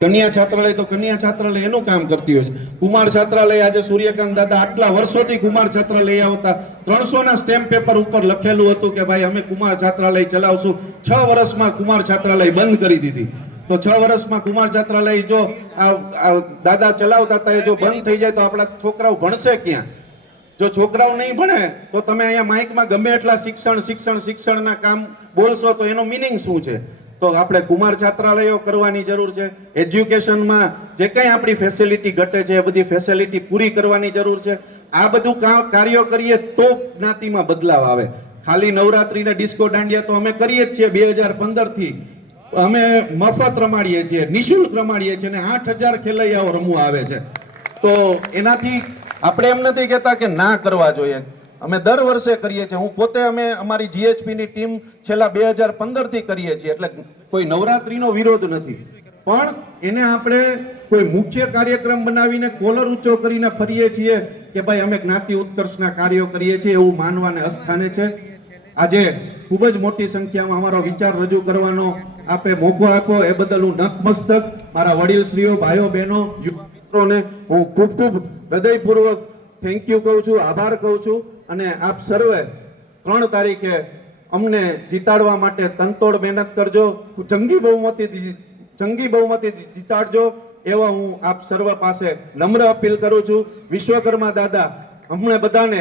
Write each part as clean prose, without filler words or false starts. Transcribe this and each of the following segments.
કન્યા છાત્રાલય તો કન્યા છાત્રાલય એનું કામ કરતી હોય છે। કુમાર છાત્રાલય આજે સૂર્યકાંત દાદા આટલા વર્ષોથી કુમાર છાત્રાલય આવતા 300 ના સ્ટેમ્પ પેપર ઉપર લખેલું હતું કે ભાઈ અમે કુમાર છાત્રાલય ચલાવશું। 6 વર્ષમાં કુમાર છાત્રાલય બંધ કરી દીધી। તો 6 વર્ષમાં કુમાર છાત્રાલય જો દાદા ચલાવતા હતા એ જો બંધ થઈ જાય તો આપણા છોકરાઓ ભણશે ક્યાં? જો છોકરાઓ નહીં ભણે તો તમે અહીંયા માઇકમાં ગમે એટલા શિક્ષણના કામ બોલશો તો એનો મિનિંગ શું છે? તો આપણે કુમાર છાત્રાલયો કરવાની જરૂર છે। એજ્યુકેશનમાં જે કંઈ આપણી ફેસિલિટી ઘટે છે એ બધી ફેસિલિટી પૂરી કરવાની જરૂર છે। આ બધું કાર્યો કરીએ તો જ્ઞાતિમાં બદલાવ આવે। ખાલી નવરાત્રીને ડિસ્કો દાંડિયા તો અમે કરીએ જ છીએ 2015 થી અમે મફત રમાડીએ છીએ, નિઃશુલ્ક રમાડીએ છીએ અને 8000 ખેલૈયાઓ રમવા આવે છે। તો એનાથી આપણે એમ નથી કહેતા કે ના કરવા જોઈએ, અમે દર વર્ષે કરીએ છીએ। હું પોતે અમે અમારી જીએચપી ની ટીમ છેલ્લા 2015 થી કરીએ છીએ, એટલે કોઈ નવરાત્રીનો વિરોધ નથી, પણ એને આપણે કોઈ મુખ્ય કાર્યક્રમ બનાવીને કોલર ઊંચો કરીને ફરીએ છીએ કે ભાઈ અમે જ્ઞાતિ ઉત્કર્ષના કાર્યો કરીએ છીએ એવું માનવાને અસ્થાને છે। આજે ખૂબ જ મોટી સંખ્યામાં અમારો વિચાર રજૂ કરવાનો આપે મોકો આપો એ બદલ હું નતમસ્તક મારા વડીલશ્રીઓ, ભાઈઓ, બહેનો, મિત્રોને હું ખૂબ ખૂબ હૃદયપૂર્વક થેન્ક યુ કહું છું, આભાર કહું છું। અને આપ સર્વે 3 તારીખે અમને જીતાડવા માટે તનતોડ મહેનત કરજો, જંગી બહુમતી જીતાડજો એવા હું આપ સર્વ પાસે નમ્ર અપીલ કરું છું। વિશ્વકર્મા દાદા અમને બધાને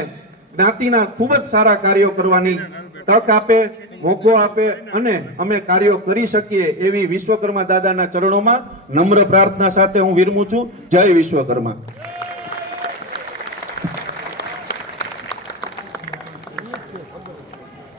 જ્ઞાતિના ખૂબ જ સારા કાર્યો કરવાની તક આપે, મોકો આપે અને અમે કાર્યો કરી શકીએ એવી વિશ્વકર્મા દાદાના ચરણોમાં નમ્ર પ્રાર્થના સાથે હું વિરમું છું। જય વિશ્વકર્મા।